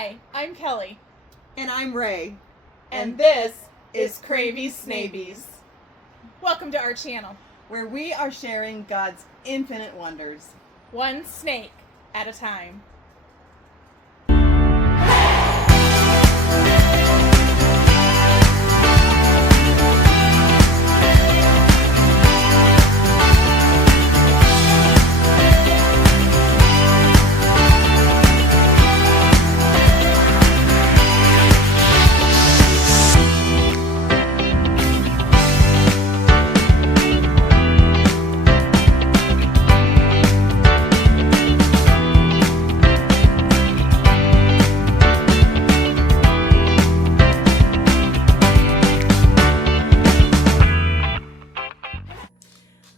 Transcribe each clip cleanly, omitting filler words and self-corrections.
Hi, I'm Kelly, And I'm Ray. and this is Cravey Snabies. Welcome to our channel, Where we are sharing God's infinite wonders. one snake at a time.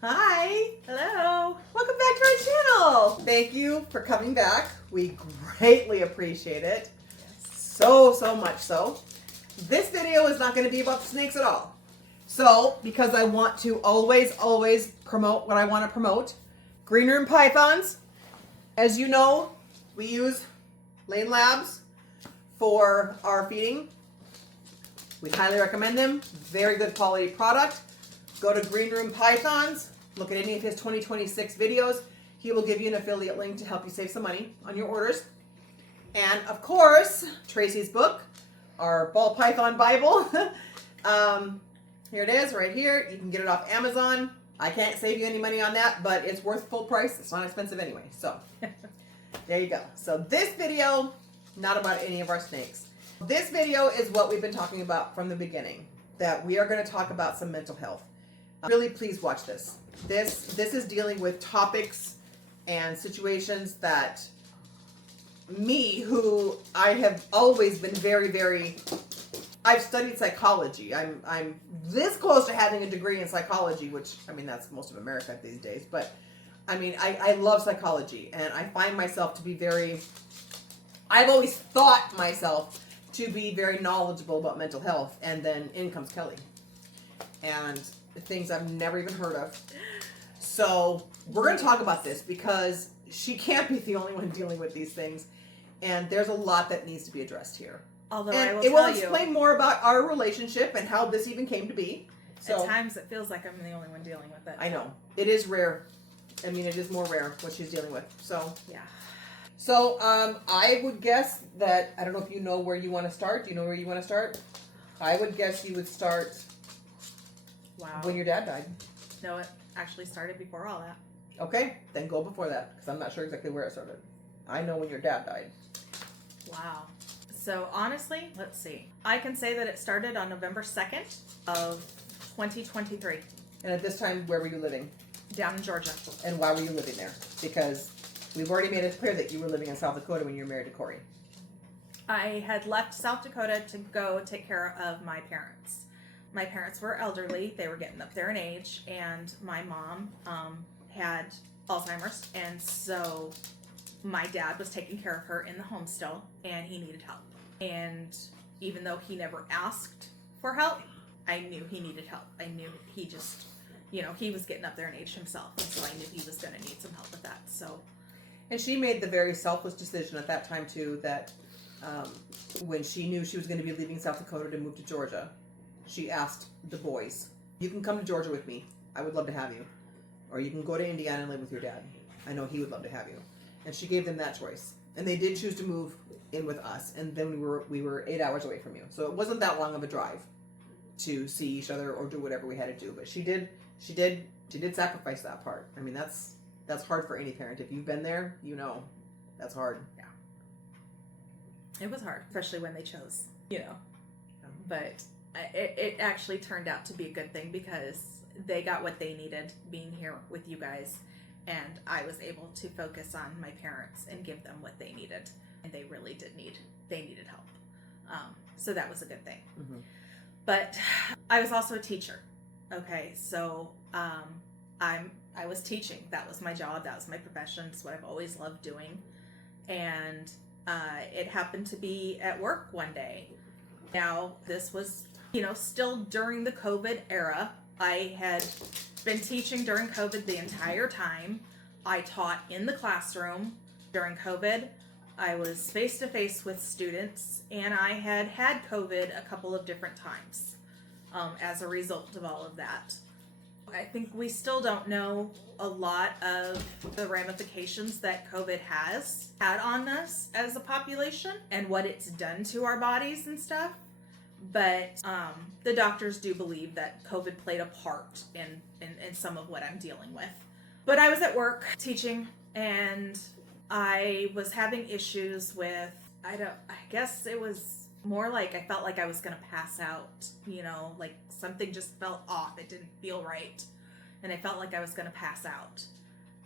Hi! Hello. Welcome back to our channel! Thank you for coming back. We greatly appreciate it. So much so. This video is not going to be about the snakes at all. So, because I want to always promote what I want to promote, Green Room Pythons. As you know, we use Lane Labs for our feeding. We highly recommend them. Very good quality product. Go to Green Room Pythons. Look at any of his 2026 videos. He will give you an affiliate link to help you save some money on your orders. And of course, Tracy's book, our Ball Python Bible. Here it is, right here. You can get it off Amazon. I can't save you any money on that, but it's worth full price. It's not expensive anyway. So there you go. So this video, not about any of our snakes. This video is what we've been talking about from the beginning, that we are going to talk about some mental health. Really, please watch this. This is dealing with topics and situations that me, who I have always been very, I've studied psychology. I'm this close to having a degree in psychology, which, I mean, that's most of America these days. But, I mean, I love psychology, and I find myself to be I've always thought myself to be very knowledgeable about mental health, and then in comes Kelly. And things I've never even heard of. So we're going to talk about this because she can't be the only one dealing with these things, and there's a lot that needs to be addressed here. Although and I will it will tell explain more about our relationship and how this even came to be. So at times it feels like I'm the only one dealing with it. I know it is rare. I mean, it is more rare what she's dealing with. So Yeah. So I would guess that, I don't know if you know where you want to start. Do you know where you want to start? I would guess you would start Wow. when your dad died. No, it actually started before all that. Okay, then go before that, because I'm not sure exactly where it started. I know when your dad died. Wow. So honestly, let's see. I can say that it started on November 2nd of 2023 And at this time, where were you living? down in Georgia. And why were you living there? Because we've already made it clear that you were living in South Dakota when you were married to Corey. I had left South Dakota to go take care of my parents. My parents were elderly. They were getting up there in age, and my mom had Alzheimer's, and so my dad was taking care of her in the home still, and he needed help. And even though he never asked for help, I knew he needed help. I knew he just, he was getting up there in age himself, and so I knew he was going to need some help with that. So, And she made the very selfless decision at that time, too, that when she knew she was going to be leaving South Dakota to move to Georgia, she asked the boys, you can come to Georgia with me. I would love to have you. Or you can go to Indiana and live with your dad. I know he would love to have you. And she gave them that choice. And they did choose to move in with us. And then we were 8 hours away from you. So it wasn't that long of a drive to see each other or do whatever we had to do. But she did sacrifice that part. I mean, that's hard for any parent. If you've been there, you know that's hard. yeah. It was hard, especially when they chose, But it actually turned out to be a good thing because they got what they needed being here with you guys, and I was able to focus on my parents and give them what they needed, and they really they needed help. So that was a good thing. Mm-hmm. But I was also a teacher. Okay, so I was teaching. That was my job. That was my profession. It's what I've always loved doing. And it happened to be at work one day. Now, this was, still during the COVID era. I had been teaching during COVID the entire time. I taught in the classroom during COVID. I was face to face with students, and I had had COVID a couple of different times as a result of all of that. I think we still don't know a lot of the ramifications that COVID has had on us as a population and what it's done to our bodies and stuff. But the doctors do believe that COVID played a part in some of what I'm dealing with. But I was at work teaching, and I was having issues with, I guess it was more like I felt like I was going to pass out, you know, like something just felt off. It didn't feel right. And I felt like I was going to pass out.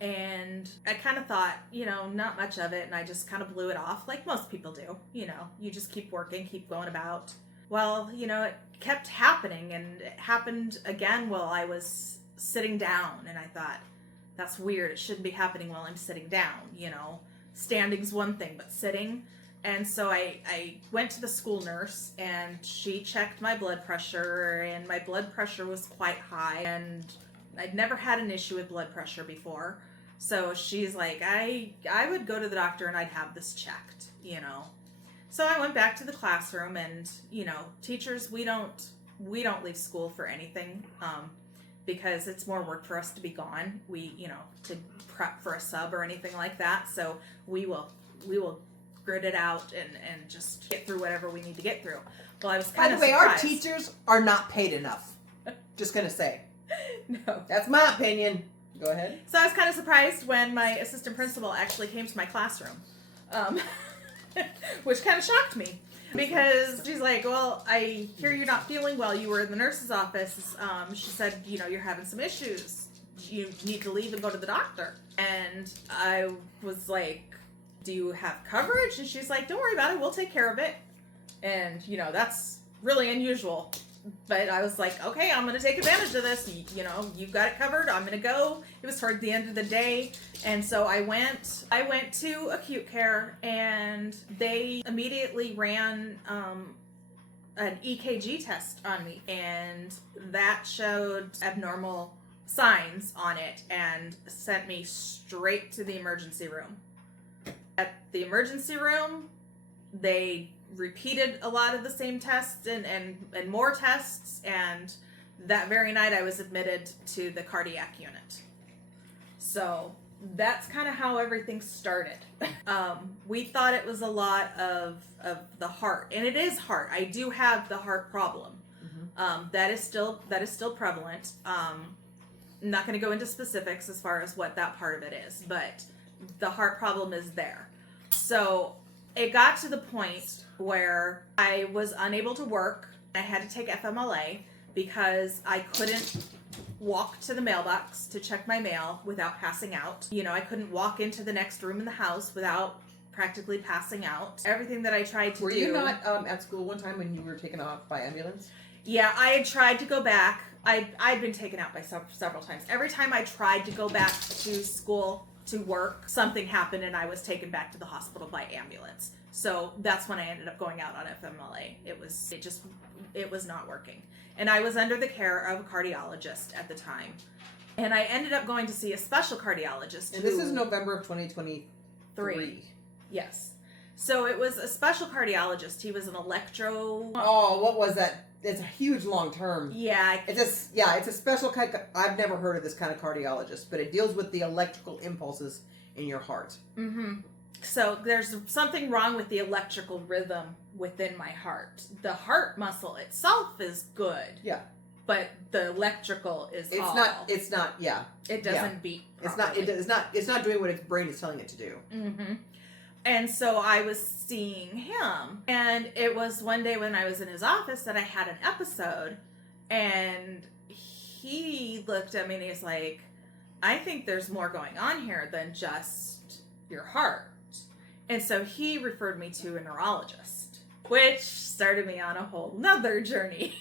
And I kind of thought, you know, not much of it. And I just kind of blew it off like most people do. You know, you just keep working, keep going about. Well, you know, it kept happening, and it happened again while I was sitting down. And I thought, that's weird. It shouldn't be happening while I'm sitting down, you know. Standing's one thing, but sitting. And so I went to the school nurse, and she checked my blood pressure, and my blood pressure was quite high, and I'd never had an issue with blood pressure before. So she's like, I would go to the doctor and I'd have this checked, you know. So I went back to the classroom, and, you know, teachers, we don't leave school for anything, because it's more work for us to be gone. We, you know, to prep for a sub or anything like that. So we will grit it out and just get through whatever we need to get through. Well, I was kind of By the way, surprised. our teachers are not paid enough. Just gonna say. No. That's my opinion. Go ahead. So I was kind of surprised when my assistant principal actually came to my classroom, which kind of shocked me, because she's like, well, I hear you're not feeling well. You were in the nurse's office. She said, you know, you're having some issues. You need to leave and go to the doctor. And I was like, do you have coverage? And she's like, don't worry about it. We'll take care of it. And, you know, that's really unusual. But I was like, okay, I'm going to take advantage of this. You know, you've got it covered. I'm going to go. It was toward the end of the day. And so I went to acute care, and they immediately ran an EKG test on me. And that showed abnormal signs on it and sent me straight to the emergency room. At the emergency room, they repeated a lot of the same tests and more tests, and that very night I was admitted to the cardiac unit. So that's kind of how everything started. We thought it was a lot of the heart, and it is heart. I do have the heart problem. Mm-hmm. That is still prevalent. I'm not going to go into specifics as far as what that part of it is, but the heart problem is there. So it got to the point where I was unable to work. I had to take FMLA because I couldn't walk to the mailbox to check my mail without passing out. You know, I couldn't walk into the next room in the house without practically passing out. Everything that I tried to do... Were you not at school one time when you were taken off by ambulance? Yeah, I had tried to go back. I'd been taken out by several times. Every time I tried to go back to school to work, something happened and I was taken back to the hospital by ambulance. So that's when I ended up going out on FMLA. It was not working. And I was under the care of a cardiologist at the time. And I ended up going to see a special cardiologist. And this is November of 2023. Yes. So it was a special cardiologist. He was an electro... Oh, what was that? It's a huge long term. Yeah. It's a special kind of... I've never heard of this kind of cardiologist, but it deals with the electrical impulses in your heart. Mm-hmm. So there's something wrong with the electrical rhythm within my heart. The heart muscle itself is good. Yeah. But the electrical is It doesn't beat properly. It's not doing what its brain is telling it to do. Mm-hmm. And so I was seeing him, and it was one day when I was in his office that I had an episode, and he looked at me and he's like, I think there's more going on here than just your heart. And so he referred me to a neurologist, which started me on a whole nother journey,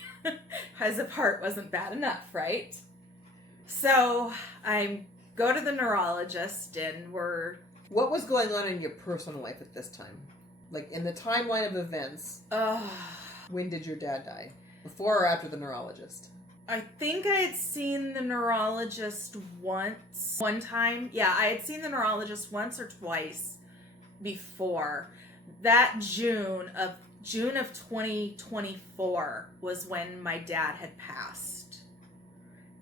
as if heart wasn't bad enough, right? So I go to the neurologist, and What was going on in your personal life at this time? Like, in the timeline of events, when did your dad die? Before or after the neurologist? I think I had seen the neurologist one time. Yeah, I had seen the neurologist once or twice before. That June of 2024 was when my dad had passed.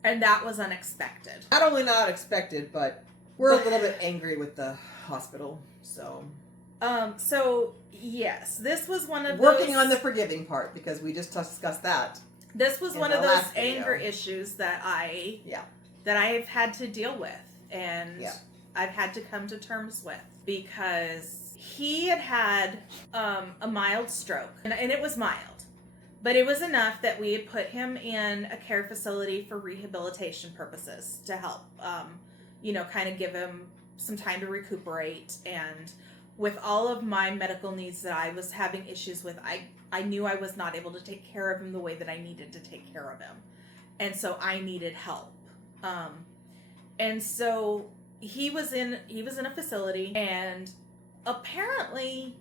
And that was unexpected. Not only not expected, but we're a little bit angry with the hospital. So So yes, this was one of working those, on the forgiving part, because we just discussed that. This was in one the of those last video. anger issues that Yeah. I've had to deal with, and Yeah. I've had to come to terms with, because he had a mild stroke, and it was mild, but it was enough that we had put him in a care facility for rehabilitation purposes to help, kind of give him some time to recuperate. And with all of my medical needs that I was having issues with, I knew I was not able to take care of him the way that I needed to take care of him. And so I needed help. And so he was in a facility, and apparently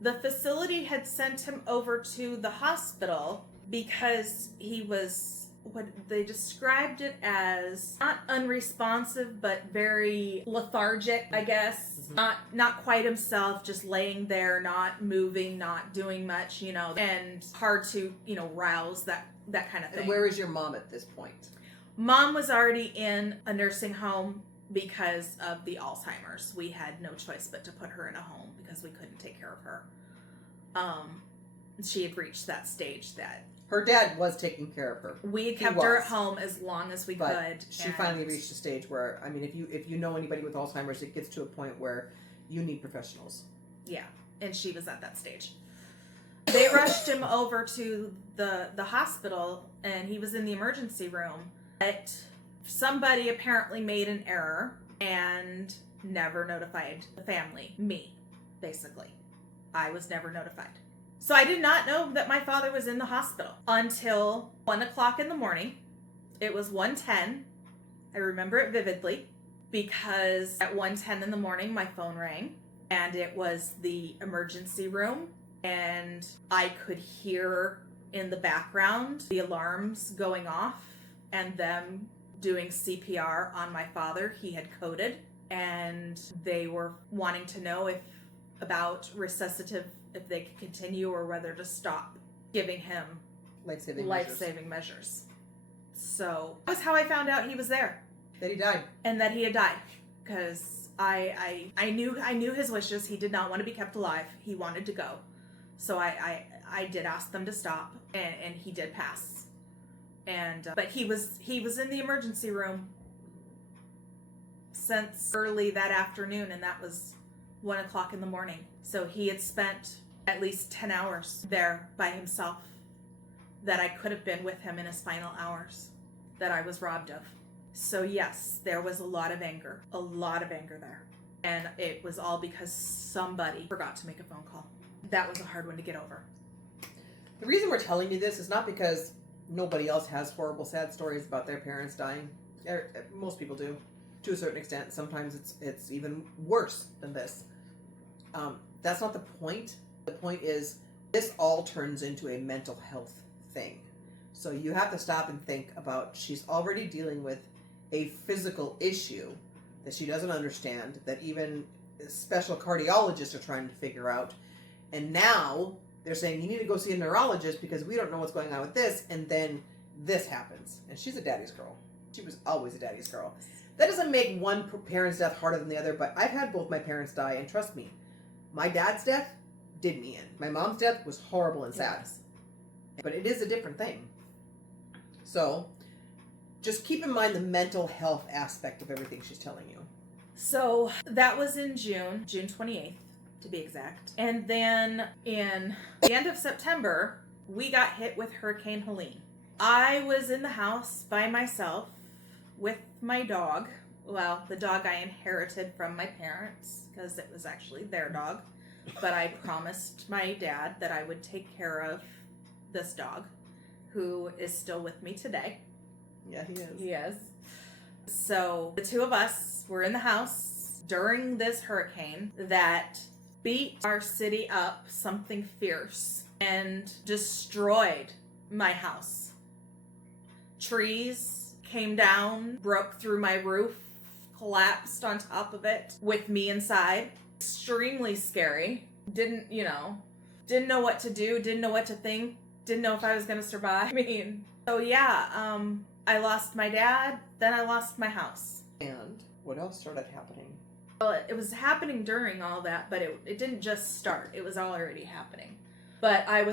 the facility had sent him over to the hospital because he was, what they described it as, not unresponsive, but very lethargic, I guess. Not quite himself, just laying there, not moving, not doing much, and hard to, rouse, that kind of thing. And where is your mom at this point? Mom was already in a nursing home because of the Alzheimer's. We had no choice but to put her in a home because we couldn't take care of her. She had reached that stage that Her dad was taking care of her. we He kept her was. at home as long as we But could. she and- finally reached a stage where, I mean, if you know anybody with Alzheimer's, it gets to a point where you need professionals. Yeah, and she was at that stage. They rushed him over to the hospital, and he was in the emergency room. But somebody apparently made an error and never notified the family. Me, basically. I was never notified. So I did not know that my father was in the hospital until 1 o'clock in the morning. It was 1:10. I remember it vividly because at 1:10 in the morning, my phone rang, and it was the emergency room, and I could hear in the background the alarms going off and them doing CPR on my father. He had coded, and they were wanting to know about resuscitative, if they could continue or whether to stop giving him Life-saving measures. So that was how I found out he was there That he died. and that he had died, because I knew his wishes. He did not want to be kept alive. He wanted to go. So I did ask them to stop, and he did pass. And but he was in the emergency room since early that afternoon, and that was 1 o'clock in the morning. So he had spent at least 10 hours there by himself that I could have been with him in his final hours that I was robbed of. So yes, there was a lot of anger there. And it was all because somebody forgot to make a phone call. That was a hard one to get over. The reason we're telling you this is not because nobody else has horrible, sad stories about their parents dying. Most people do, to a certain extent. Sometimes it's even worse than this. That's not the point. The point is, this all turns into a mental health thing. So you have to stop and think about, she's already dealing with a physical issue that she doesn't understand, that even special cardiologists are trying to figure out. And now they're saying, you need to go see a neurologist because we don't know what's going on with this. And then this happens. And she's a daddy's girl. She was always a daddy's girl. That doesn't make one parent's death harder than the other, but I've had both my parents die, and trust me, my dad's death did me in. My mom's death was horrible and sad. Yes. But it is a different thing. So just keep in mind the mental health aspect of everything she's telling you. So that was in June 28th to be exact. And then in the end of September, we got hit with Hurricane Helene. I was in the house by myself with my dog. Well, the dog I inherited from my parents because it was actually their dog. But I promised my dad that I would take care of this dog, who is still with me today. Yeah, he is. Yes. So the two of us were in the house during this hurricane that beat our city up something fierce and destroyed my house. Trees came down, broke through my roof, collapsed on top of it with me inside. extremely scary. Didn't know what to do, didn't know what to think, didn't know if I was going to survive. I mean, so yeah, I lost my dad, then I lost my house. And what else started happening? Well, it was happening during all that, but it didn't just start. It was already happening. But I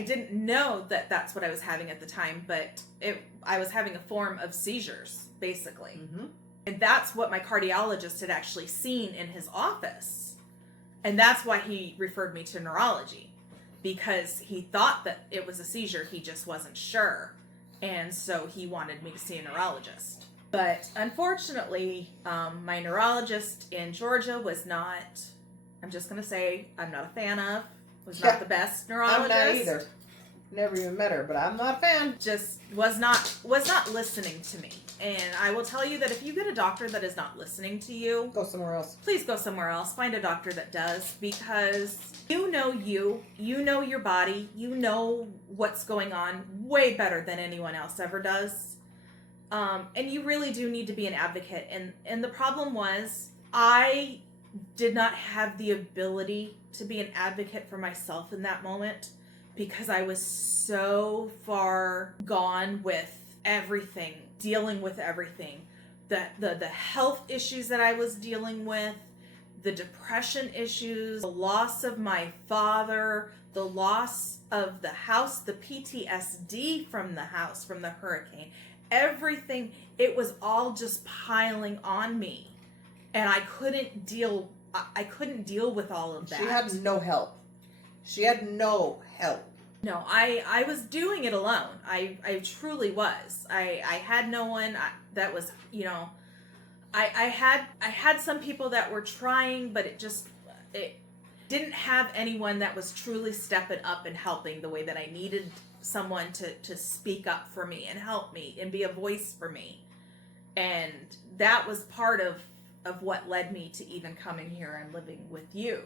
didn't know that that's what I was having at the time, but I was having a form of seizures, basically. Mm-hmm. And that's what my cardiologist had actually seen in his office. And that's why he referred me to neurology, because he thought that it was a seizure. He just wasn't sure. And so he wanted me to see a neurologist. But unfortunately, my neurologist in Georgia was not, I'm just going to say, I'm not a fan of, was not the best neurologist. I'm not either. Never even met her, but I'm not a fan. Just was not listening to me. And I will tell you that if you get a doctor that is not listening to you, Go somewhere else. please go somewhere else. Find a doctor that does, because you know your body, you know what's going on way better than anyone else ever does. And you really do need to be an advocate. And the problem was, I did not have the ability to be an advocate for myself in that moment, because I was so far gone with everything, dealing with everything. The health issues that I was dealing with, the depression issues, the loss of my father, the loss of the house, the PTSD from the house, from the hurricane, everything, it was all just piling on me. And I couldn't deal with all of that. She had no help. She had no help. No, I was doing it alone. I truly was. I had no one that was, I had some people that were trying, but it didn't have anyone that was truly stepping up and helping the way that I needed someone to speak up for me and help me and be a voice for me. And that was part of what led me to even coming here and living with you.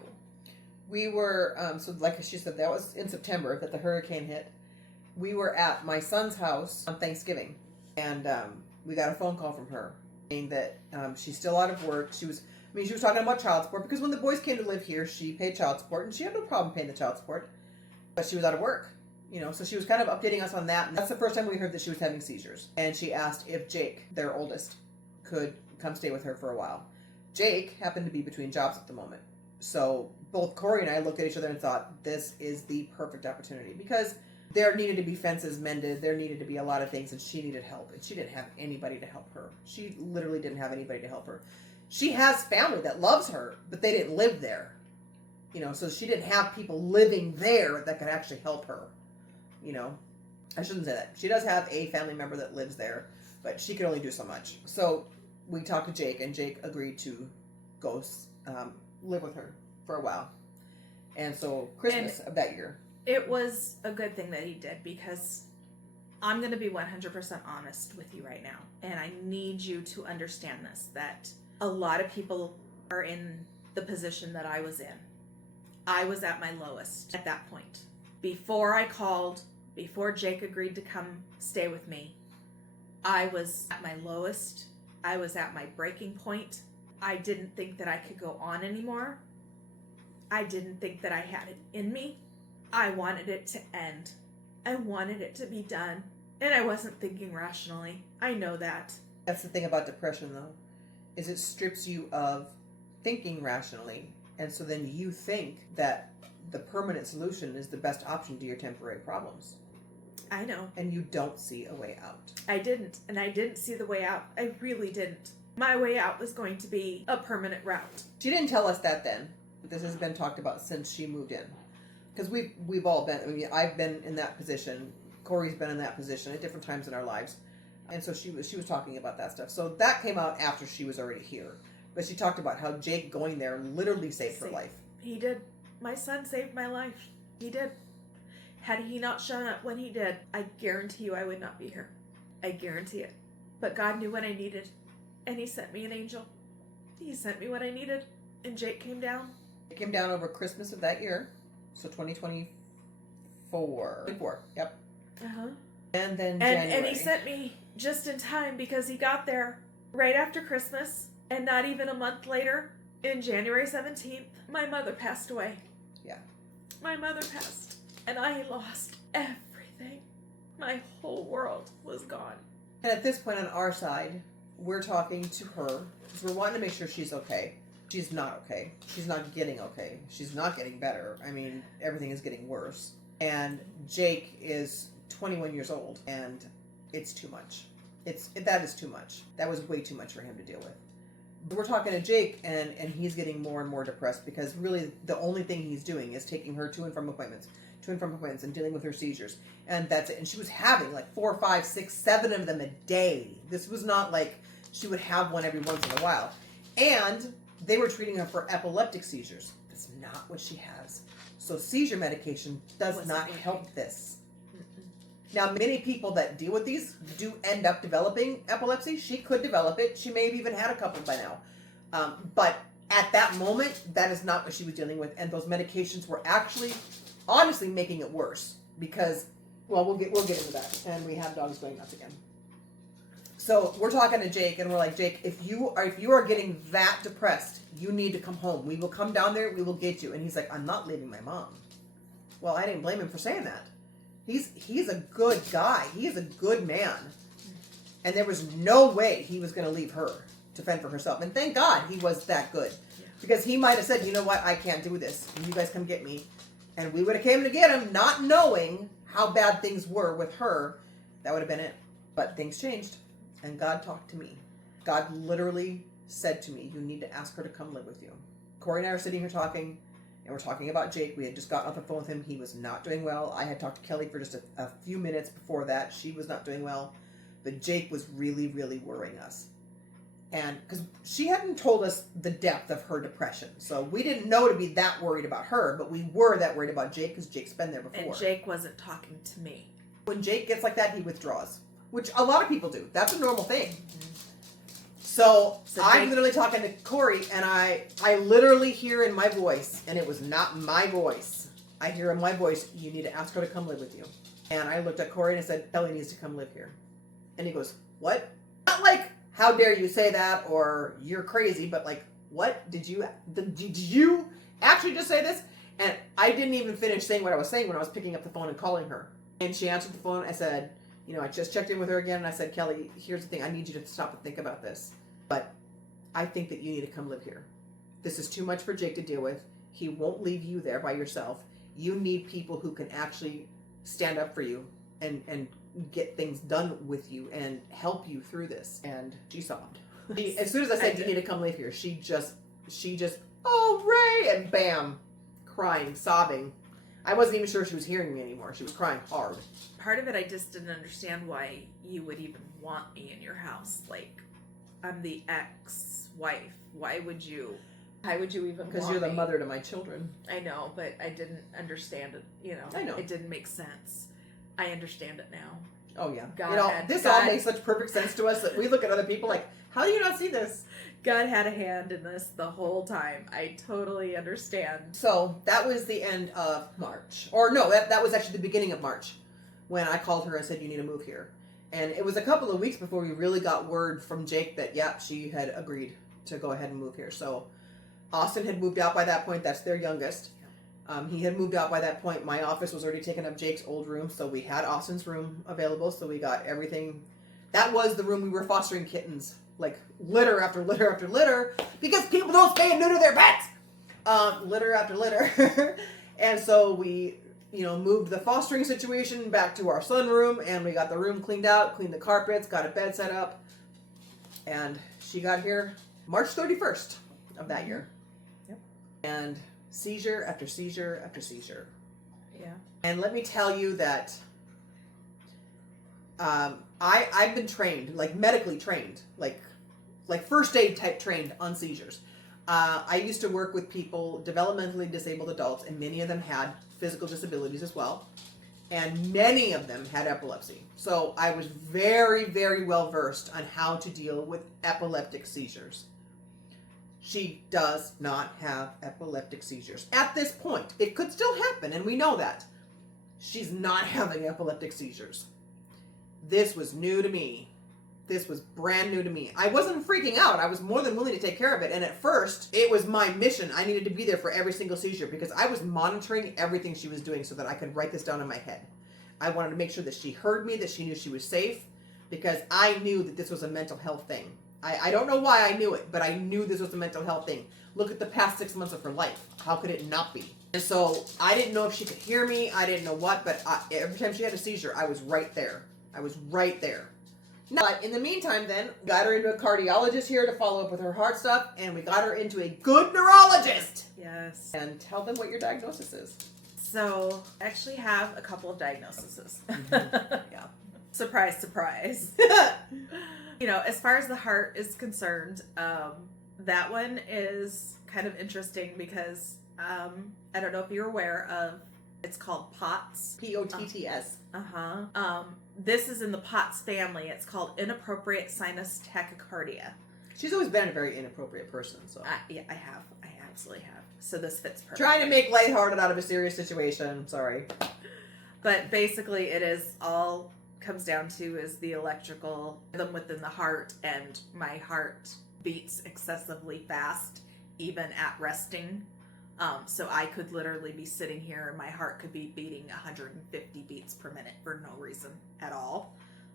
We were, so like she said, that was in September that the hurricane hit. We were at my son's house on Thanksgiving, and we got a phone call from her saying that she's still out of work. She was talking about child support, because when the boys came to live here, she paid child support, and she had no problem paying the child support, but she was out of work. So she was kind of updating us on that. And that's the first time we heard that she was having seizures. And she asked if Jake, their oldest, could come stay with her for a while. Jake happened to be between jobs at the moment. So both Corey and I looked at each other and thought, this is the perfect opportunity, because there needed to be fences mended. There needed to be a lot of things, and she needed help. And she didn't have anybody to help her. She literally didn't have anybody to help her. She has family that loves her, but they didn't live there. So she didn't have people living there that could actually help her. I shouldn't say that. She does have a family member that lives there, but she could only do so much. So we talked to Jake, and Jake agreed to go live with her for a while. And so Christmas of that year. It was a good thing that he did, because I'm going to be 100% honest with you right now. And I need you to understand this, that a lot of people are in the position that I was in. I was at my lowest at that point. Before I called, before Jake agreed to come stay with me, I was at my lowest. I was at my breaking point. I didn't think that I could go on anymore. I didn't think that I had it in me. I wanted it to end. I wanted it to be done. And I wasn't thinking rationally. I know that. That's the thing about depression, though, is it strips you of thinking rationally. And so then you think that the permanent solution is the best option to your temporary problems. I know. And you don't see a way out. I didn't. And I didn't see the way out. I really didn't. My way out was going to be a permanent route. She didn't tell us that then. This has been talked about since she moved in. Because we've all been, I've been in that position. Corey's been in that position at different times in our lives. And so she was talking about that stuff. So that came out after she was already here. But she talked about how Jake going there literally saved her life. He did. My son saved my life. He did. Had he not shown up when he did, I guarantee you I would not be here. I guarantee it. But God knew what I needed. And he sent me an angel. He sent me what I needed. And Jake came down. It came down over Christmas of that year. So 2024. Yep. Uh-huh. And then January. And he sent me just in time, because he got there right after Christmas. And not even a month later, In January 17th, my mother passed away. Yeah. My mother passed, and I lost everything. My whole world was gone. And at this point on our side, we're talking to her because we're wanting to make sure she's okay. She's not okay. She's not getting okay. She's not getting better. I mean, everything is getting worse. And Jake is 21 years old, and it's too much. That is too much. That was way too much for him to deal with. We're talking to Jake, and he's getting more and more depressed because really the only thing he's doing is taking her to and from appointments, and dealing with her seizures. And that's it. And she was having like 4, 5, 6, 7 of them a day. This was not like she would have one every once in a while. And they were treating her for epileptic seizures. That's not what she has. So seizure medication does not help this. Now, many people that deal with these do end up developing epilepsy. She could develop it. She may have even had a couple by now. But at that moment, that is not what she was dealing with. And those medications were actually, honestly, making it worse. Because, well, we'll get into that. And we have dogs going nuts again. So we're talking to Jake, and we're like, Jake, if you are getting that depressed, you need to come home. We will come down there. We will get you. And he's like, I'm not leaving my mom. Well, I didn't blame him for saying that. He's a good guy. He is a good man. And there was no way he was going to leave her to fend for herself. And thank God he was that good. Yeah. Because he might have said, you know what, I can't do this. You guys come get me. And we would have came to get him, not knowing how bad things were with her. That would have been it. But things changed. And God talked to me. God literally said to me, you need to ask her to come live with you. Corey and I are sitting here talking. And we're talking about Jake. We had just gotten off the phone with him. He was not doing well. I had talked to Kelly for just a few minutes before that. She was not doing well. But Jake was really, really worrying us. And because she hadn't told us the depth of her depression. So we didn't know to be that worried about her. But we were that worried about Jake because Jake's been there before. And Jake wasn't talking to me. When Jake gets like that, he withdraws. Which a lot of people do. That's a normal thing. Mm-hmm. So I'm literally talking to Corey, and I literally hear in my voice, and it was not my voice. I hear in my voice, you need to ask her to come live with you. And I looked at Corey and I said, Kelly needs to come live here. And he goes, what? Not like, how dare you say that, or you're crazy, but like, what? Did you actually just say this? And I didn't even finish saying what I was saying when I was picking up the phone and calling her. And she answered the phone. I said, I just checked in with her again, and I said, Kelly, here's the thing. I need you to stop and think about this. But I think that you need to come live here. This is too much for Jake to deal with. He won't leave you there by yourself. You need people who can actually stand up for you and get things done with you and help you through this. And she sobbed. As soon as I said, you need to come live here, she just, oh, Ray, and bam, crying, sobbing. I wasn't even sure she was hearing me anymore. She was crying hard. Part of it, I just didn't understand why you would even want me in your house. Like, I'm the ex-wife. Why would you even Because you're the mother to my children. I know, but I didn't understand it, I know. It didn't make sense. I understand it now. Oh, yeah. God all makes such perfect sense to us that we look at other people like, how do you not see this? God had a hand in this the whole time. I totally understand. So that was the end of March. Or no, that was actually the beginning of March when I called her and said, you need to move here. And it was a couple of weeks before we really got word from Jake that, yeah, she had agreed to go ahead and move here. So Austin had moved out by that point. That's their youngest. He had moved out by that point. My office was already taking up Jake's old room. So we had Austin's room available. So we got everything. That was the room we were fostering kittens. Like litter after litter after litter. Because people don't spay and neuter their pets. Litter after litter. And so we moved the fostering situation back to our sunroom, and we got the room cleaned out, cleaned the carpets, got a bed set up, and she got here March 31st of that year. Yep. And seizure after seizure after seizure. Yeah. And let me tell you that I've been trained, like medically trained, like first aid type trained on seizures. I used to work with people, developmentally disabled adults, and many of them had physical disabilities as well. And many of them had epilepsy. So I was very, very well versed on how to deal with epileptic seizures. She does not have epileptic seizures. At this point, it could still happen, and we know that. She's not having epileptic seizures. This was new to me. this was brand new to me. I wasn't freaking out. I was more than willing to take care of it. And at first, it was my mission. I needed to be there for every single seizure because I was monitoring everything she was doing so that I could write this down in my head. I wanted to make sure that she heard me, that she knew she was safe, because I knew that this was a mental health thing. I don't know why I knew it, but I knew this was a mental health thing. Look at the past 6 months of her life. How could it not be? And so I didn't know if she could hear me. I didn't know what, but every time she had a seizure, I was right there. I was right there. But in the meantime, then, got her into a cardiologist here to follow up with her heart stuff, and we got her into a good neurologist. Yes. And tell them what your diagnosis is. So I actually have a couple of diagnoses. Yeah. Surprise, surprise. You know, as far as the heart is concerned, that one is kind of interesting because I don't know if you're aware of, it's called POTS. POTTS. This is in the POTS family. It's called inappropriate sinus tachycardia. She's always been a very inappropriate person, so. Yeah, I have. I absolutely have. So this fits perfectly. Trying to make lighthearted out of a serious situation. Sorry. But basically, it is all comes down to is the electrical rhythm within the heart, and my heart beats excessively fast, even at resting. So I could literally be sitting here and my heart could be beating 150 beats per minute for no reason at all.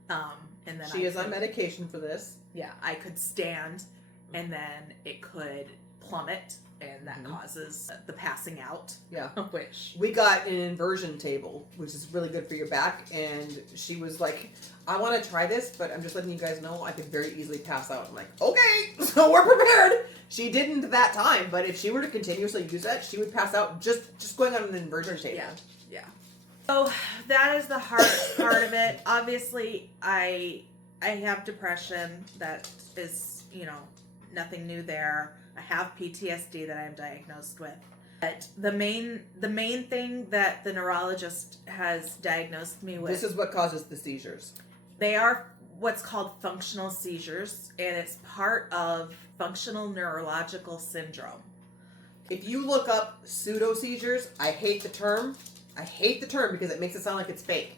And then She is on medication for this. Yeah, I could stand and then it could plummet, and that causes the passing out. Yeah. Which We got an inversion table, which is really good for your back, and she was like, I want to try this, but I'm just letting you guys know I could very easily pass out. I'm like, okay, so we're prepared. She didn't that time, but if she were to continuously use that, she would pass out just going on an inversion table. Yeah. So that is the heart part of it. Obviously, I have depression. That is, nothing new there. I have PTSD that I'm diagnosed with. But the main thing that the neurologist has diagnosed me with, This is what causes the seizures. they are what's called functional seizures, and it's part of functional neurological syndrome. If you look up pseudo seizures, I hate the term. I hate the term because it makes it sound like it's fake.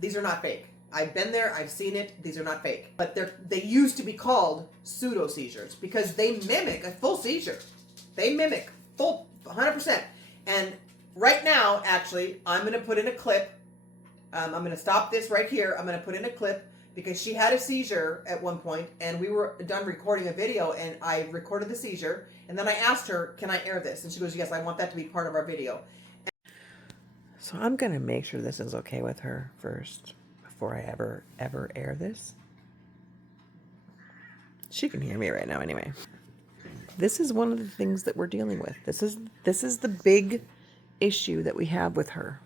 These are not fake. I've been there. I've seen it. These are not fake. But they used to be called pseudo seizures because they mimic a full seizure. They mimic full 100%. And right now, actually, I'm going to put in a clip. I'm going to stop this right here. I'm going to put in a clip because she had a seizure at one point, and we were done recording a video, and I recorded the seizure. And then I asked her, can I air this? And she goes, yes, I want that to be part of our video. So I'm going to make sure this is okay with her first before I ever air this. She can hear me right now anyway. This is one of the things that we're dealing with. This is the big issue that we have with her.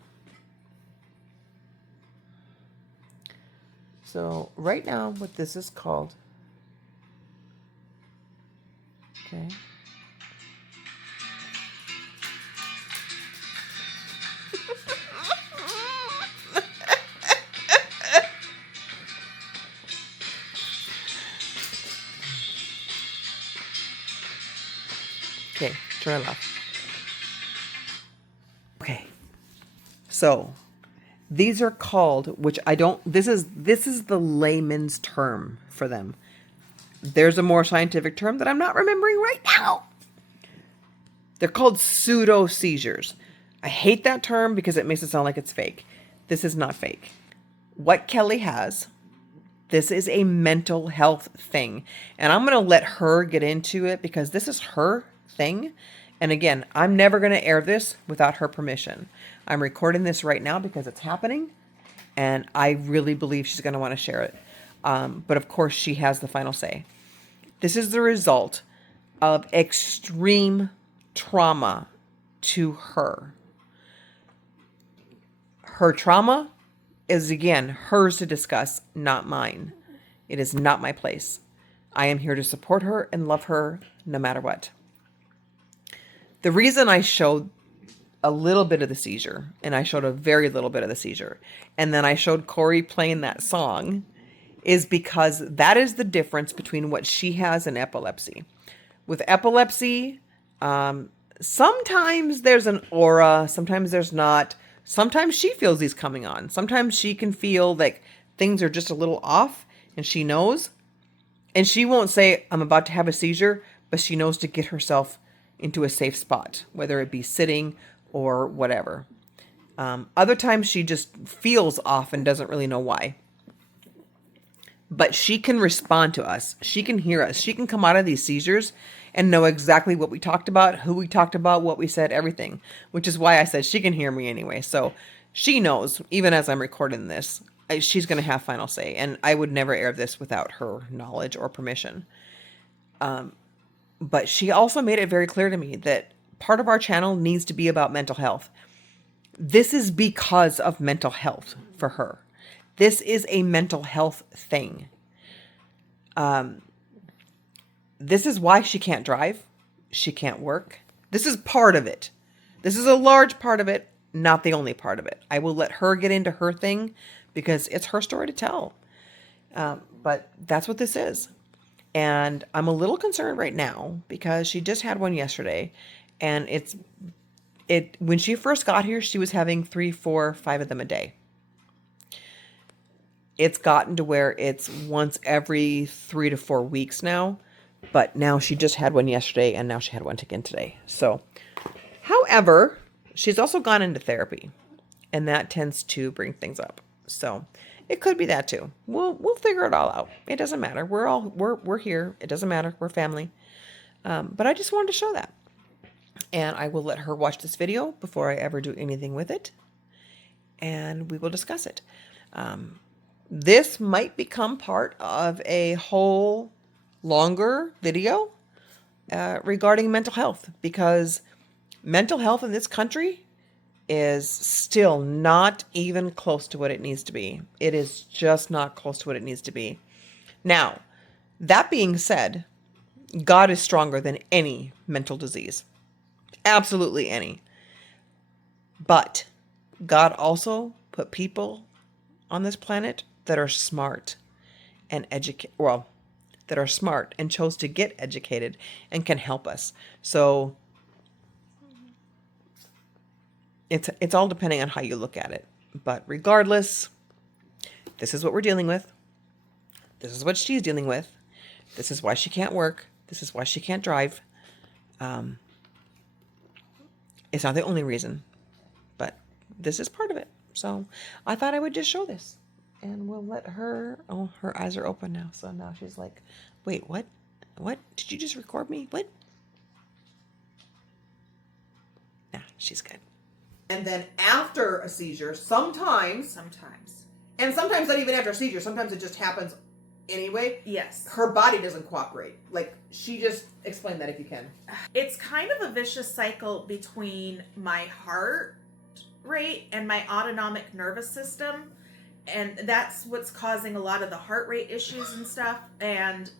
So right now what this is called, okay. Okay, turn it off. Okay. So, these are called, which I don't, this is the layman's term for them. There's a more scientific term that I'm not remembering right now. They're called pseudo seizures. I hate that term because it makes it sound like it's fake. This is not fake. What Kelly has, this is a mental health thing. And I'm going to let her get into it because this is her thing. And again, I'm never going to air this without her permission. I'm recording this right now because it's happening. And I really believe she's going to want to share it. But of course, she has the final say. This is the result of extreme trauma to her. Her trauma is, again, hers to discuss, not mine. It is not my place. I am here to support her and love her no matter what. The reason I showed a little bit of the seizure, and I showed a very little bit of the seizure, and then I showed Corey playing that song, is because that is the difference between what she has and epilepsy. With epilepsy, sometimes there's an aura, sometimes there's not. Sometimes she feels these coming on. Sometimes she can feel like things are just a little off and she knows. And she won't say, I'm about to have a seizure, but she knows to get herself into a safe spot, whether it be sitting or whatever. Other times she just feels off and doesn't really know why. But she can respond to us. She can hear us. She can come out of these seizures and know exactly what we talked about, who we talked about, what we said, everything. Which is why I said she can hear me anyway. So she knows, even as I'm recording this, she's going to have final say. And I would never air this without her knowledge or permission. But she also made it very clear to me that part of our channel needs to be about mental health. This is because of mental health for her. This is a mental health thing. This is why she can't drive. She can't work. This is part of it. This is a large part of it, not the only part of it. I will let her get into her thing because it's her story to tell. But that's what this is. And I'm a little concerned right now because she just had one yesterday. And when she first got here, she was having 3, 4, 5 of them a day. It's gotten to where it's once every 3 to 4 weeks now. But now she just had one yesterday and now she had one again today. So, however, she's also gone into therapy and that tends to bring things up. So it could be that too. We'll figure it all out. It doesn't matter. We're here. It doesn't matter. We're family. But I just wanted to show that. And I will let her watch this video before I ever do anything with it. And we will discuss it. This might become part of a whole longer video regarding mental health, because mental health in this country is still not even close to what it needs to be. It is just not close to what it needs to be. Now, that being said, God is stronger than any mental disease. Absolutely any. But God also put people on this planet that are smart and that are smart and chose to get educated and can help us. So it's all depending on how you look at it. But regardless, this is what we're dealing with. This is what she's dealing with. This is why she can't work. This is why she can't drive. It's not the only reason, but this is part of it. So I thought I would just show this. And we'll let her, oh, her eyes are open now. So now she's like, wait, what? What? Did you just record me? What? Nah, she's good. And then after a seizure, sometimes, and sometimes not even after a seizure, sometimes it just happens anyway. Yes. Her body doesn't cooperate. Like, she just, explain that if you can. It's kind of a vicious cycle between my heart rate and my autonomic nervous system. And that's what's causing a lot of the heart rate issues and stuff. And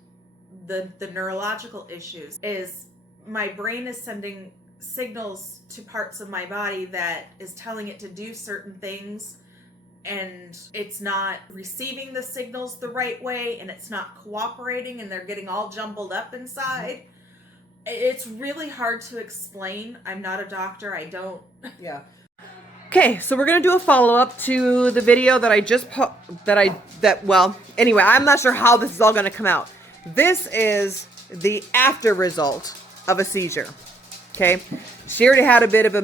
the neurological issues is my brain is sending signals to parts of my body that is telling it to do certain things. And it's not receiving the signals the right way. And it's not cooperating. And they're getting all jumbled up inside. It's really hard to explain. I'm not a doctor. I don't. Yeah. Okay, so we're going to do a follow-up to the video that I just anyway, I'm not sure how this is all going to come out. This is the after result of a seizure. Okay? She already had a bit of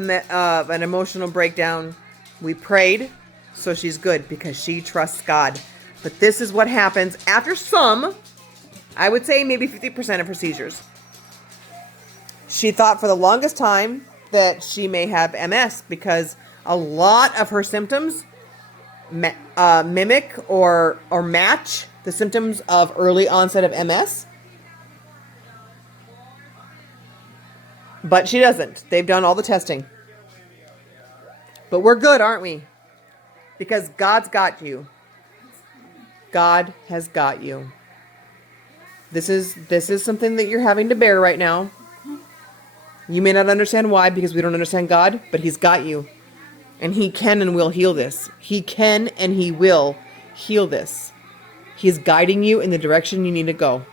an emotional breakdown. We prayed, so she's good because she trusts God. But this is what happens after some, I would say maybe 50% of her seizures. She thought for the longest time that she may have MS because a lot of her symptoms mimic or match the symptoms of early onset of MS. But she doesn't. They've done all the testing. But we're good, aren't we? Because God's got you. God has got you. This is something that you're having to bear right now. You may not understand why because we don't understand God, but He's got you. And He can and will heal this. He can and He will heal this. He's guiding you in the direction you need to go.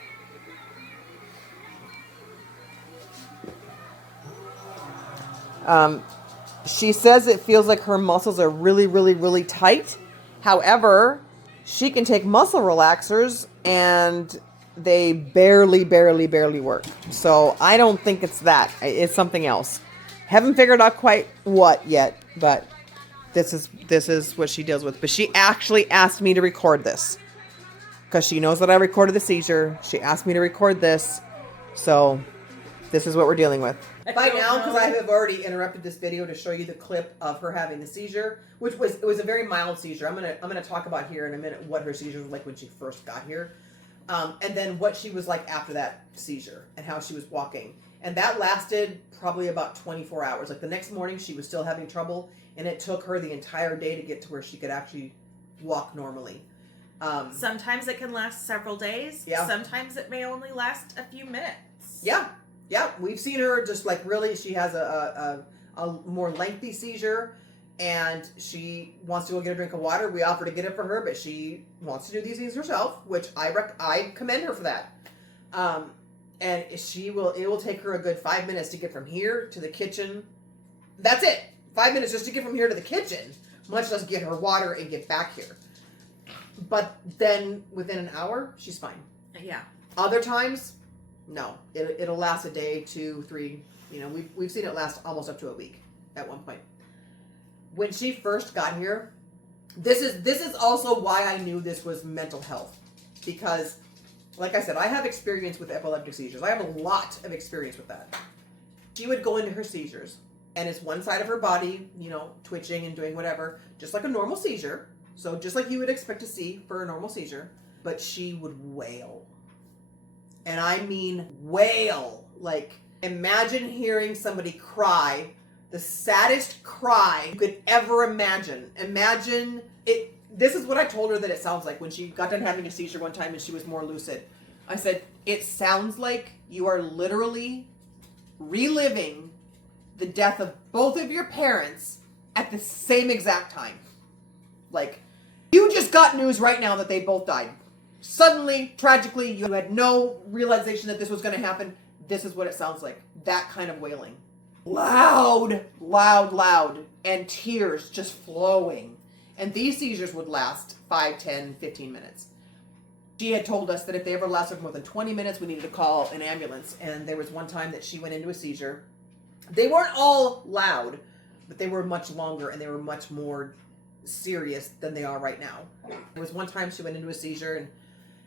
She says it feels like her muscles are really, really, really tight. However, she can take muscle relaxers and they barely work. So I don't think it's that. It's something else. Haven't figured out quite what yet, but this is what she deals with. But she actually asked me to record this because she knows that I recorded the seizure. She asked me to record this. So this is what we're dealing with. By now, because I have already interrupted this video to show you the clip of her having the seizure, which was a very mild seizure. I'm gonna talk about here in a minute what her seizure was like when she first got here, and then what she was like after that seizure and how she was walking. And that lasted probably about 24 hours. Like the next morning, she was still having trouble, and it took her the entire day to get to where she could actually walk normally. Sometimes it can last several days. Yeah. Sometimes it may only last a few minutes. Yeah. Yeah, we've seen her just like really, she has a more lengthy seizure and she wants to go get a drink of water. We offer to get it for her, but she wants to do these things herself, which I commend her for that. And it will take her a good 5 minutes to get from here to the kitchen. That's it. 5 minutes just to get from here to the kitchen, much less get her water and get back here. But then within an hour, she's fine. Yeah. Other times, no, it'll last a day, 2, 3. You know, we've seen it last almost up to a week at one point. When she first got here, this is also why I knew this was mental health, because, like I said, I have experience with epileptic seizures. I have a lot of experience with that. She would go into her seizures, and it's one side of her body, you know, twitching and doing whatever, just like a normal seizure. So just like you would expect to see for a normal seizure, but she would wail. And I mean wail. Like, imagine hearing somebody cry, the saddest cry you could ever imagine. Imagine it. This is what I told her that it sounds like when she got done having a seizure one time and she was more lucid. I said, it sounds like you are literally reliving the death of both of your parents at the same exact time. Like, you just got news right now that they both died. Suddenly, tragically, you had no realization that this was going to happen. This is what it sounds like. That kind of wailing. Loud, loud, loud. And tears just flowing. And these seizures would last 5, 10, 15 minutes. She had told us that if they ever lasted more than 20 minutes, we needed to call an ambulance. And there was one time that she went into a seizure. They weren't all loud, but they were much longer and they were much more serious than they are right now. There was one time she went into a seizure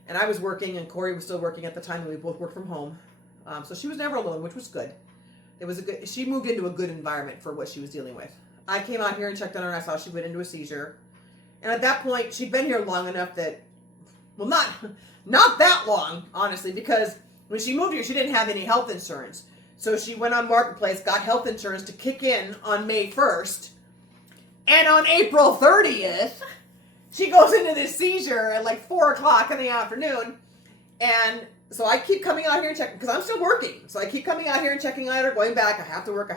and I was working and Corey was still working at the time and we both worked from home. So she was never alone, which was good. She moved into a good environment for what she was dealing with. I came out here and checked on her and I saw she went into a seizure. And at that point, she'd been here long enough that, well, not that long, honestly, because when she moved here, she didn't have any health insurance. So she went on Marketplace, got health insurance to kick in on May 1st. And on April 30th, she goes into this seizure at like 4 o'clock in the afternoon. And so I keep coming out here and checking, because I'm still working. So I keep coming out here and checking on her, going back. I have to work.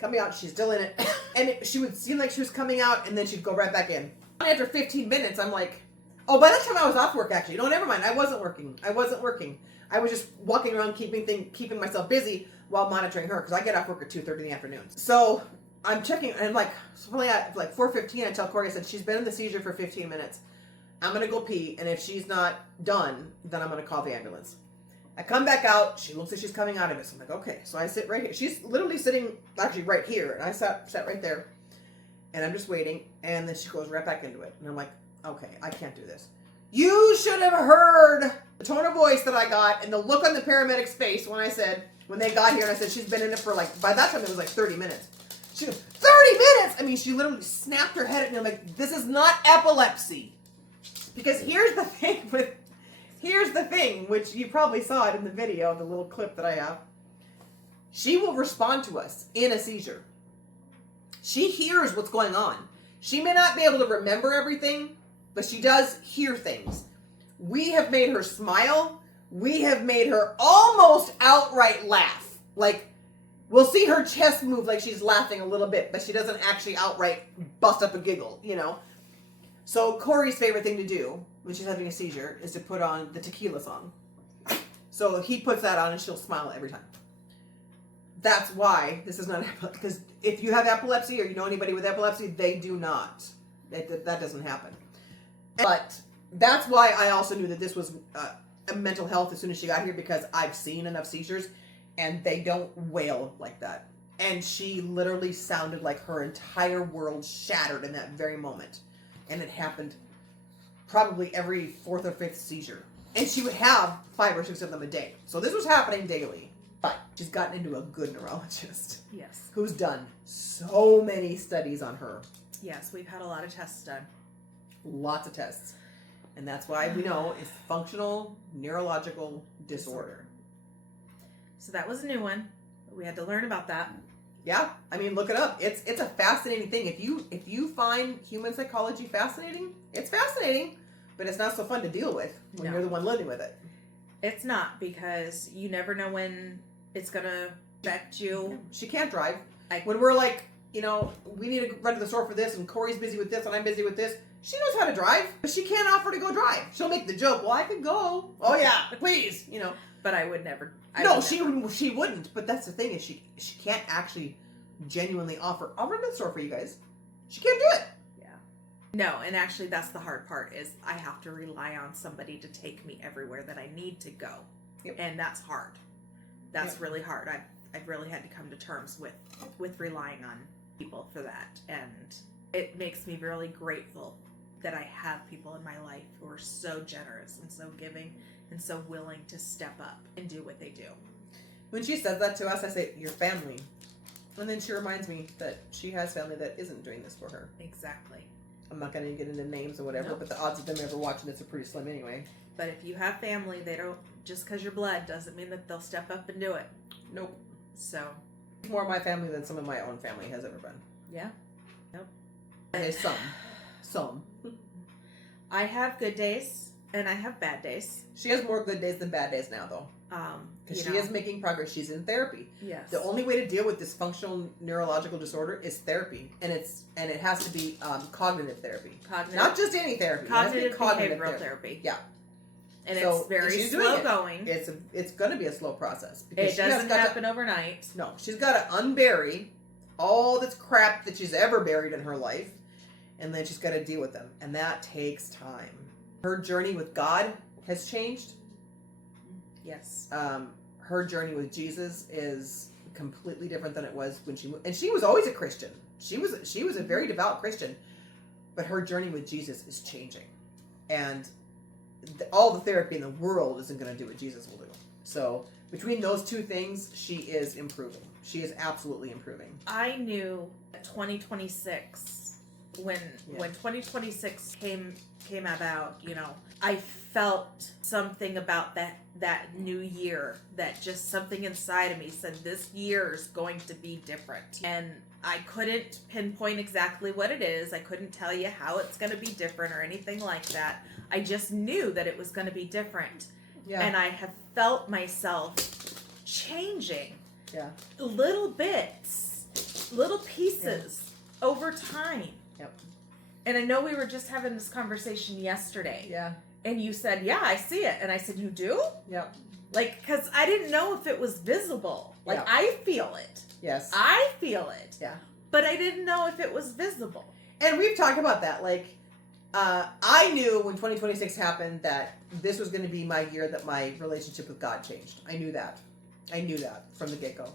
Coming out, she's still in it. And she would seem like she was coming out, and then she'd go right back in. After 15 minutes, I'm like, oh, by that time I was off work, actually. No, never mind. I wasn't working. I was just walking around, keeping myself busy while monitoring her, because I get off work at 2:30 in the afternoon. So I'm checking, and like 4:15, I tell Corey, I said, she's been in the seizure for 15 minutes. I'm going to go pee, and if she's not done, then I'm going to call the ambulance. I come back out. She looks like she's coming out of it. So I'm like, okay. So I sit right here. She's literally sitting actually right here, and I sat right there, and I'm just waiting, and then she goes right back into it. And I'm like, okay, I can't do this. You should have heard the tone of voice that I got and the look on the paramedic's face when they got here, and I said, she's been in it for like, by that time it was like 30 minutes. She goes, 30 minutes? I mean, she literally snapped her head at me. I'm like, this is not epilepsy. Because here's the thing, which you probably saw it in the video, the little clip that I have. She will respond to us in a seizure. She hears what's going on. She may not be able to remember everything, but she does hear things. We have made her smile. We have made her almost outright laugh. Like, we'll see her chest move like she's laughing a little bit, but she doesn't actually outright bust up a giggle, you know? So Corey's favorite thing to do when she's having a seizure is to put on the Tequila song. So he puts that on and she'll smile every time. That's why this is not epilepsy. Because if you have epilepsy or you know anybody with epilepsy, they do not. That doesn't happen. But that's why I also knew that this was mental health as soon as she got here because I've seen enough seizures and they don't wail like that. And she literally sounded like her entire world shattered in that very moment. And it happened probably every fourth or fifth seizure. And she would have 5 or 6 of them a day. So this was happening daily. But she's gotten into a good neurologist. Yes. Who's done so many studies on her. Yes, we've had a lot of tests done. Lots of tests. And that's why we know it's functional neurological disorder. So that was a new one. We had to learn about that. Yeah, I mean, look it up. It's a fascinating thing. If you find human psychology fascinating, it's fascinating, but it's not so fun to deal with when you're the one living with it. It's not, because you never know when it's gonna affect you. She can't drive. When we're like, we need to run to the store for this, and Corey's busy with this, and I'm busy with this. She knows how to drive, but she can't offer to go drive. She'll make the joke, well, I could go. Oh yeah, please, But I would never. She wouldn't. But that's the thing, is she can't actually genuinely offer, I'll run to the store for you guys. She can't do it. Yeah. No, and actually that's the hard part, is I have to rely on somebody to take me everywhere that I need to go. Yep. And that's hard. That's really hard. I've really had to come to terms with relying on people for that. And it makes me really grateful that I have people in my life who are so generous and so giving and so willing to step up and do what they do. When she says that to us, I say, your family. And then she reminds me that she has family that isn't doing this for her. Exactly. I'm not going to get into names or whatever, but the odds of them ever watching this are pretty slim anyway. But if you have family, they don't, just because you're blood doesn't mean that they'll step up and do it. Nope. So. More of my family than some of my own family has ever been. Yeah. Nope. Okay, some. I have good days and I have bad days. She has more good days than bad days now, though. Because she is making progress. She's in therapy. Yes. The only way to deal with this functional neurological disorder is therapy, and it has to be cognitive therapy. Not just any therapy. Cognitive behavioral therapy. Yeah. And so, it's very slow going. It's going to be a slow process. It doesn't happen overnight. No, she's got to unbury all this crap that she's ever buried in her life, and then she's got to deal with them, and that takes time. Her journey with God has changed. Yes. Her journey with Jesus is completely different than it was when she moved. And she was always a Christian. She was a very devout Christian, but her journey with Jesus is changing, and all the therapy in the world isn't going to do what Jesus will do. So between those two things, she is improving. She is absolutely improving. I knew 2026 when 2026 came about, I felt something about that new year, that just something inside of me said this year is going to be different. And I couldn't pinpoint exactly what it is. I couldn't tell you how it's going to be different or anything like that. I just knew that it was going to be different. Yeah. And I have felt myself changing. Yeah. Little bits, little pieces over time. Yep. And I know we were just having this conversation yesterday. Yeah. And you said, yeah, I see it. And I said, you do? Yep. Because I didn't know if it was visible. I feel it. Yes. I feel it. Yeah. But I didn't know if it was visible. And we've talked about that. I knew when 2026 happened that this was going to be my year that my relationship with God changed. I knew that. From the get-go.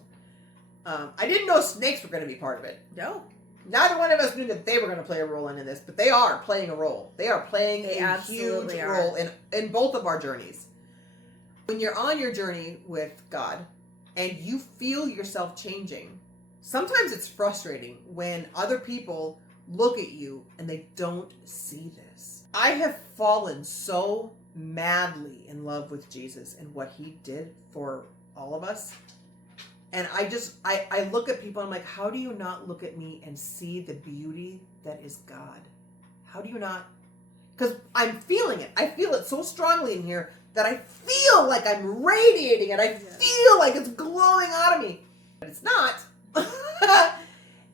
I didn't know snakes were going to be part of it. No. Neither one of us knew that they were going to play a role in this, but they are playing a role. They are playing a huge role in both of our journeys. When you're on your journey with God and you feel yourself changing, sometimes it's frustrating when other people look at you and they don't see this. I have fallen so madly in love with Jesus and what he did for all of us. And I look at people and I'm like, how do you not look at me and see the beauty that is God? How do you not? Because I'm feeling it. I feel it so strongly in here that I feel like I'm radiating it. I feel like it's glowing out of me. But it's not.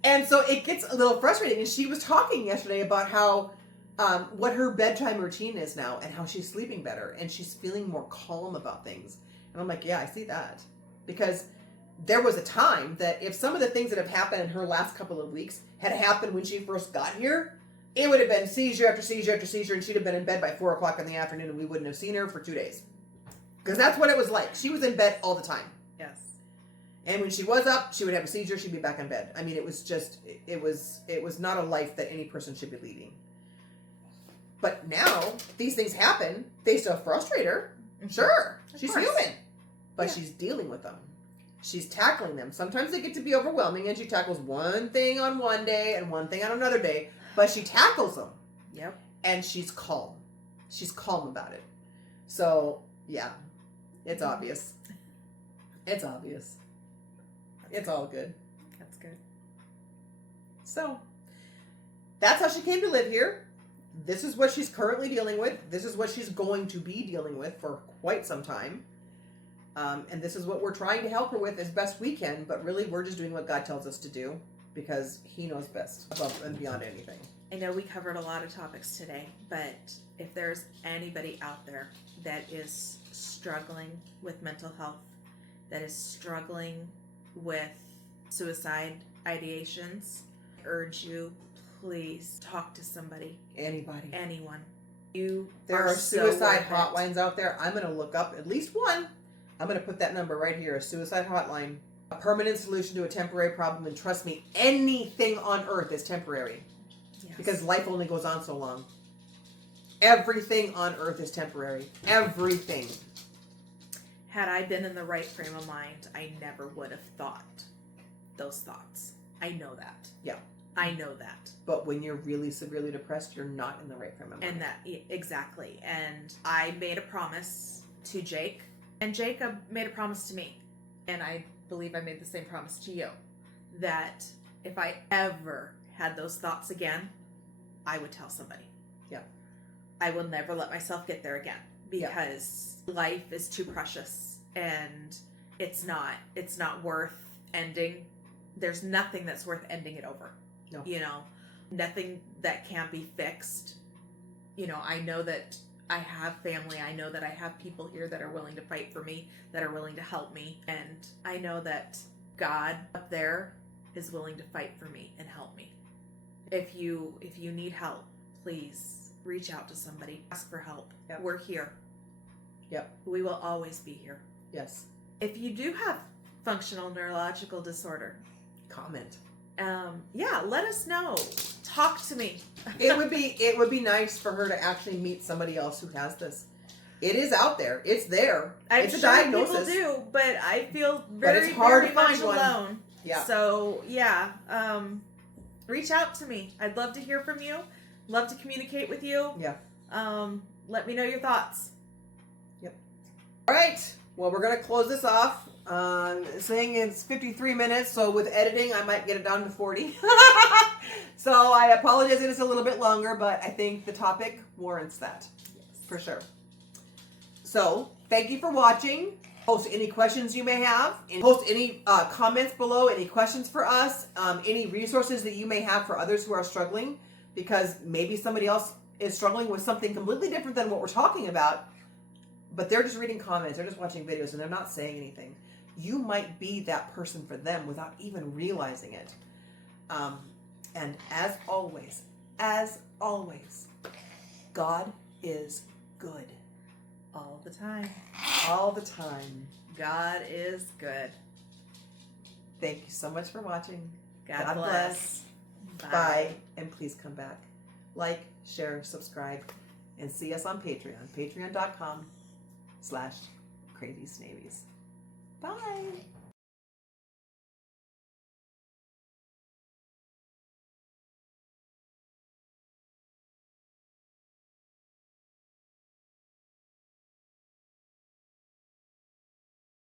And so it gets a little frustrating. And she was talking yesterday about how, what her bedtime routine is now and how she's sleeping better and she's feeling more calm about things. And I'm like, yeah, I see that. Because there was a time that if some of the things that have happened in her last couple of weeks had happened when she first got here, it would have been seizure after seizure after seizure, and she'd have been in bed by 4 o'clock in the afternoon, and we wouldn't have seen her for 2 days. Because that's what it was like. She was in bed all the time. Yes. And when she was up, she would have a seizure. She'd be back in bed. I mean, it was just, it was not a life that any person should be leading. But now, these things happen. They still frustrate her. Sure. She's human. But she's dealing with them. She's tackling them. Sometimes they get to be overwhelming, and she tackles one thing on one day and one thing on another day. But she tackles them. Yep. And she's calm. She's calm about it. So, yeah. It's obvious. It's obvious. It's all good. That's good. So, that's how she came to live here. This is what she's currently dealing with. This is what she's going to be dealing with for quite some time. And this is what we're trying to help her with as best we can. But really, we're just doing what God tells us to do because He knows best above and beyond anything. I know we covered a lot of topics today, but if there's anybody out there that is struggling with mental health, that is struggling with suicide ideations, I urge you, please talk to somebody. Anybody. Anyone. You There are so suicide worth it. hotlines out there. I'm going to look up at least one. I'm going to put that number right here, a suicide hotline. A permanent solution to a temporary problem. And trust me, anything on earth is temporary. Yes. Because life only goes on so long. Everything on earth is temporary. Everything. Had I been in the right frame of mind, I never would have thought those thoughts. I know that. Yeah. I know that. But when you're really severely depressed, you're not in the right frame of mind. And that, exactly. And I made a promise to Jake, and Jacob made a promise to me. And I believe I made the same promise to you, that if I ever had those thoughts again, I would tell somebody. Yeah. I will never let myself get there again, because life is too precious, and it's not worth ending. There's nothing that's worth ending it over. No. You know, nothing that can't be fixed. You know, I know that I have family. I know that I have people here that are willing to fight for me, that are willing to help me. And I know that God up there is willing to fight for me and help me. If you need help, please reach out to somebody. Ask for help. Yep. We're here. Yep. We will always be here. Yes. If you do have functional neurological disorder, Comment. let us know. Talk to me. It would be nice for her to actually meet somebody else who has this. It is out there. It's there. I'm it's a sure diagnosis. people do, but I feel very, it's hard very to find much one. alone. Yeah. So reach out to me. I'd love to hear from you. Love to communicate with you. Yeah. Let me know your thoughts. Yep. All right. Well, we're gonna close this off. Saying it's 53 minutes, so with editing, I might get it down to 40. So I apologize that it's a little bit longer, but I think the topic warrants that. Yes. For sure. So, thank you for watching. Post any questions you may have. And post any comments below, any questions for us, any resources that you may have for others who are struggling, because maybe somebody else is struggling with something completely different than what we're talking about, but they're just reading comments, they're just watching videos, and they're not saying anything. You might be that person for them without even realizing it. And as always, God is good. All the time. All the time. God is good. Thank you so much for watching. God bless. Bye. And please come back. Like, share, subscribe, and see us on Patreon. Patreon.com/CrazySnavies. Bye.